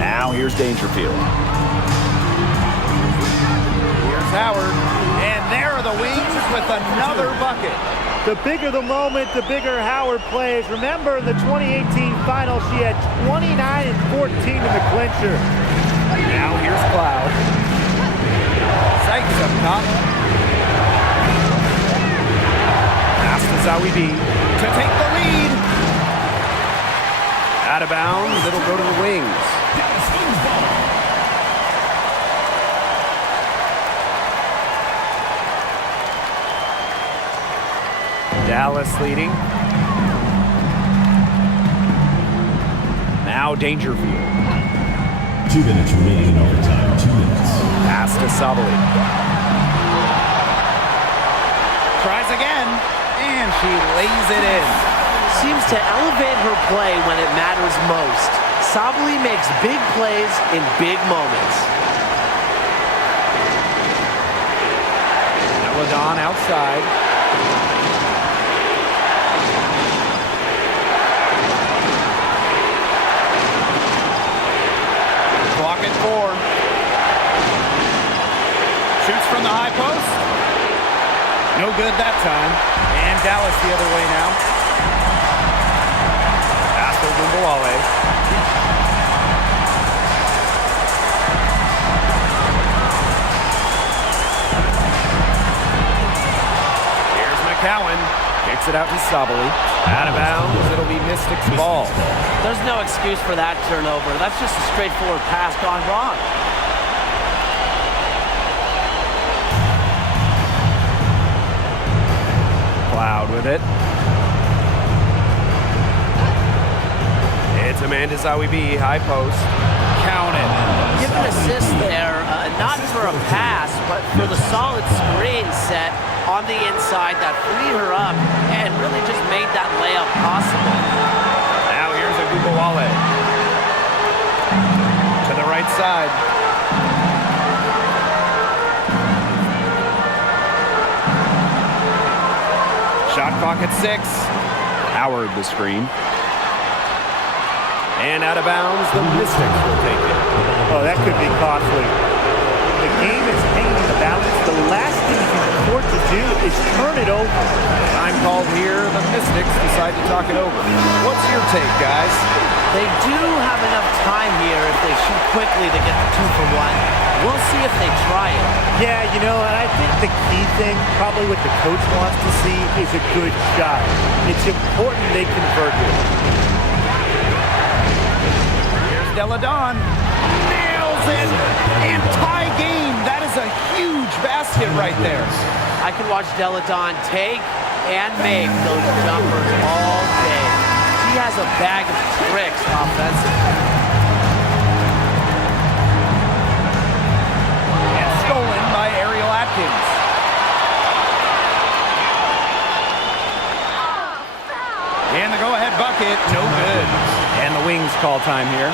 Now here's Dangerfield. Here's Howard. And there are the Wings with another bucket. The bigger the moment, the bigger Howard plays. Remember, in the 2018 final, she had 29 and 14 in the clincher. Now here's Cloud. Sykes up top. Pass to Zawibi to take the lead. Out of bounds, it'll go to the Wings. Dallas leading. Now Dangerfield. 2 minutes remaining in overtime. 2 minutes. Pass to Sabali. Tries again, and she lays it in. Seems to elevate her play when it matters most. Sabali makes big plays in big moments. Deladon outside. Clock at 4. Shoots from the high post. No good that time. And Dallas the other way now. Pass to Gumbawale. Here's McCowan. Kicks it out to Sabali. Out of bounds. It'll be Mystics' ball. There's no excuse for that turnover. That's just a straightforward pass gone wrong. Cloud with it. It's Amanda Zawibi, high post. Count it. Give an assist there, not for a pass, but for the solid screen set on the inside that freed her up and really just made that layup possible. Now here's a Gumbawale. To the right side. Shot clock at 6. Howard the screen. And out of bounds, the Mystics will take it. Oh, that could be costly. The game is hanging in the balance. The last thing you can afford to do is turn it over. Time called here. The Mystics decide to talk it over. What's your take, guys? They do have enough time here if they shoot quickly to get the 2 for 1. We'll see if they try it. Yeah, you know, and I think the key thing, probably what the coach wants to see, is a good shot. It's important they convert it. Here's Deladon. Nails it. And tie game. That is a huge basket right there. I could watch Deladon take and make those jumpers all day. He has a bag of tricks offensively. And stolen by Ariel Atkins. And the go-ahead bucket, no good. And the Wings call time here.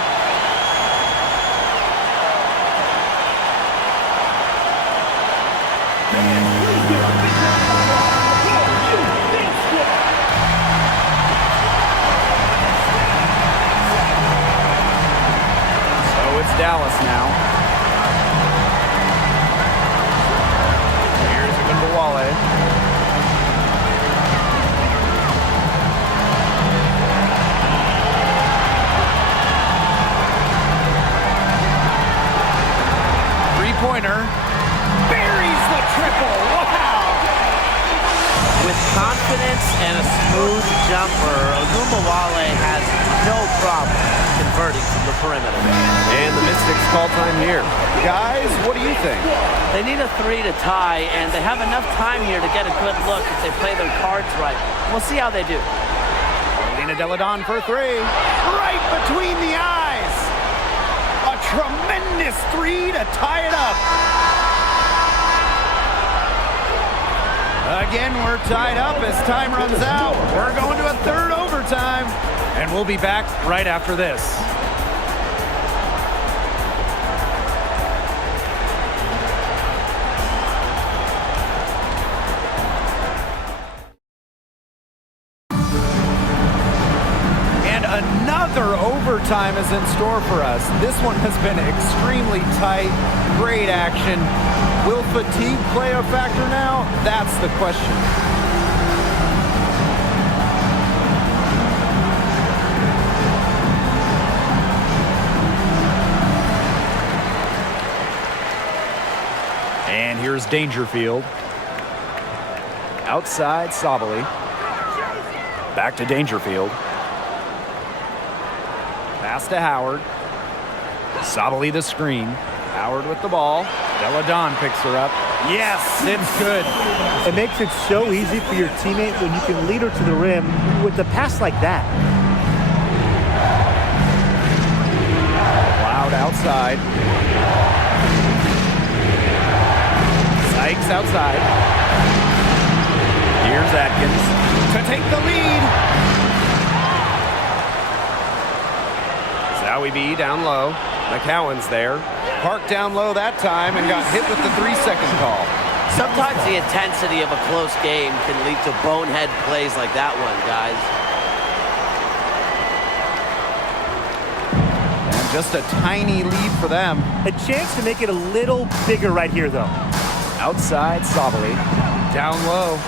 So it's Dallas now. Here's Gumbawale. Three-pointer. Buries the triple. Wow! With confidence and a smooth jumper, Gumbawale has no problem converting from the perimeter. And the Mystics call time here. Guys, what do you think? They need a 3 to tie, and they have enough time here to get a good look if they play their cards right. We'll see how they do. Lena Deladon for 3. Right between the eyes. A tremendous 3 to tie it up. Again, we're tied up as time runs out. We're going to a third overtime, and we'll be back right after this. And another overtime is in store for us. This one has been extremely tight, great action. Will fatigue play a factor now? That's the question. And here's Dangerfield. Outside Sabali. Back to Dangerfield. Pass to Howard. Sabali the screen. Howard with the ball. Deladon picks her up. Yes, it's good. It makes it so easy for your teammate when you can lead her to the rim with a pass like that. Loud outside. Sykes outside. Here's Atkins to take the lead. Zowie B down low. McCowan's there. Parked down low that time and got hit with the 3-second call. Sometimes the intensity of a close game can lead to bonehead plays like that one, guys. And just a tiny lead for them. A chance to make it a little bigger right here, though. Outside Sabali. Down low.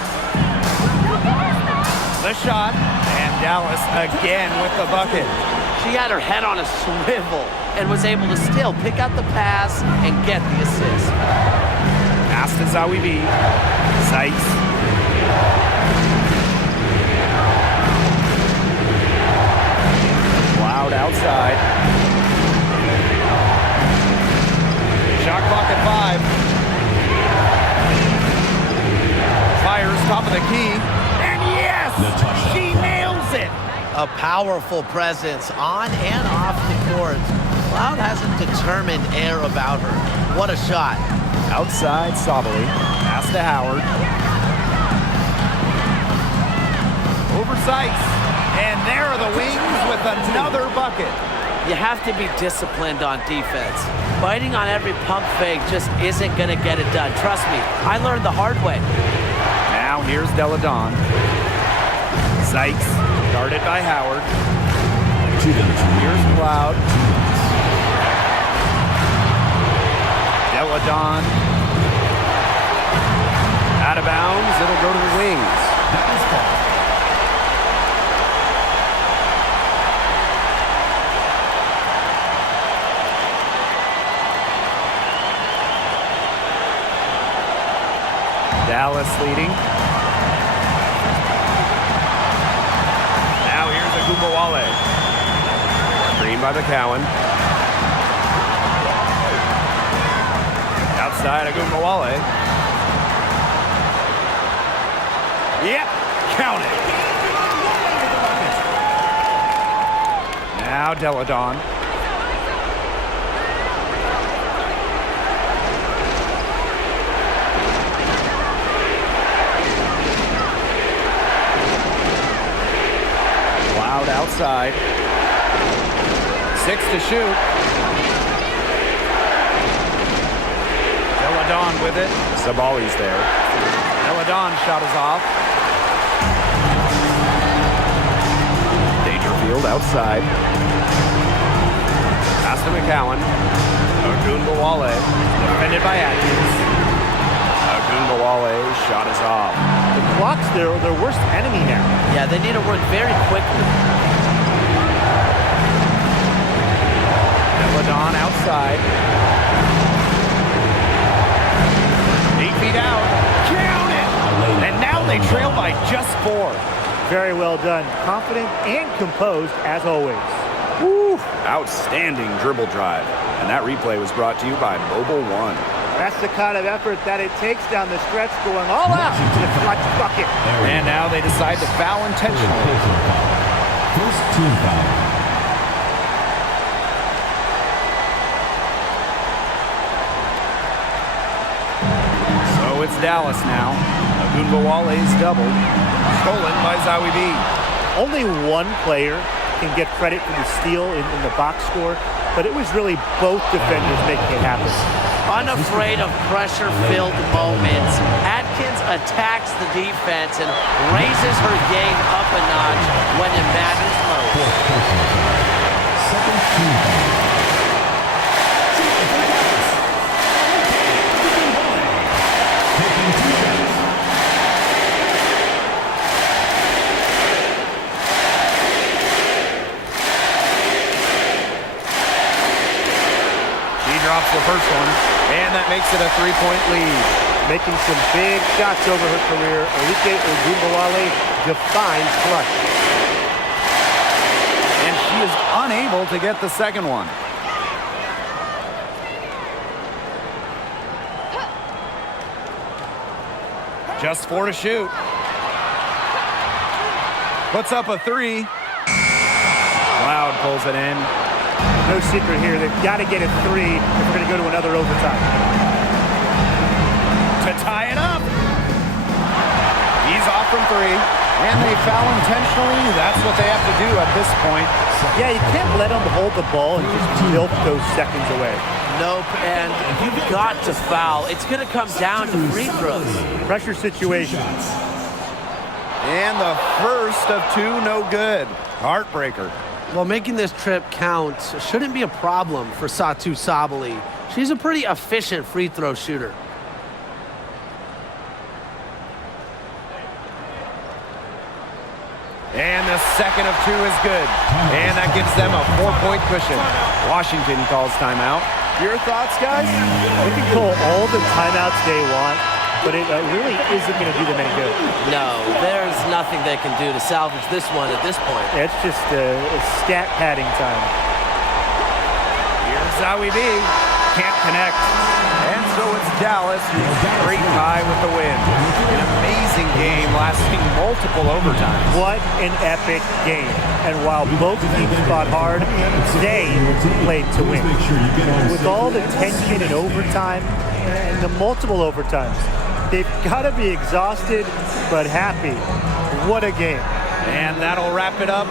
The shot. And Dallas again with the bucket. She had her head on a swivel and was able to still pick out the pass and get the assist. Pass to Zawi B. Sykes. Loud outside. Shot clock at 5. Fires top of the key. And yes! She nails it! A powerful presence on and off the court. Cloud has a determined air about her. What a shot. Outside Sabali. Pass to Howard. Over Sykes. And there are the Wings with another bucket. You have to be disciplined on defense. Biting on every pump fake just isn't going to get it done. Trust me, I learned the hard way. Now here's Deladon. Sykes, guarded by Howard. Here's Cloud. Deladon. Out of bounds, it'll go to the Wings. Dallas leading. Now here's Agumbawale. Screen by McCowan. Outside Agumbawale. Yep, count it. Now Deladon. Outside. 6 to shoot. Deladon with it. Sabali's there. Deladon shot is off. Dangerfield outside. Pass to McCowan. Agumbawale. Defended by Atkins. Agumbawale shot is off. The clock's their worst enemy now. Yeah, they need to work very quickly. Deladon outside. 8 feet out. Count it! And now they trail by just 4. Very well done. Confident and composed as always. Woo! Outstanding dribble drive. And that replay was brought to you by Mobile One. That's the kind of effort that it takes down the stretch, going all out to the clutch bucket. And now they decide to foul intentionally. First team foul. So it's Dallas now. Agumbawale's double. Stolen by Zawi B. Only one player can get credit for the steal in the box score, but it was really both defenders making it happen. Unafraid of pressure-filled moments, Atkins attacks the defense and raises her game up a notch when it matters most. Second team foul. Taking 2 shots. He drops the first one, and that makes it a 3-point lead. Making some big shots over her career, Olike Agumbawale defines clutch. And she is unable to get the second one. Just 4 to shoot. Puts up a 3. Cloud pulls it in. No secret here. They've got to get a 3 if we're going to go to another overtime. To tie it up. He's off from 3. And they foul intentionally. That's what they have to do at this point. Yeah, you can't let them hold the ball and just milk those seconds away. Nope, and you've got to foul. It's going to come down to free throws. Pressure situation. And the first of 2, no good. Heartbreaker. Well, making this trip count shouldn't be a problem for Satou Sabali. She's a pretty efficient free throw shooter. The second of two is good. And that gives them a 4-point cushion. Washington calls timeout. Your thoughts, guys? They can call all the timeouts they want, but it really isn't going to do them any good. No, there's nothing they can do to salvage this one at this point. It's just a stat padding time. Here's Zowie B. Can't connect. And so it's Dallas who's straight tie with the win. An amazing game lasting multiple overtimes. What an epic game. And while both teams fought hard, they played to win. With all the tension and overtime and the multiple overtimes, they've got to be exhausted but happy. What a game. And that'll wrap it up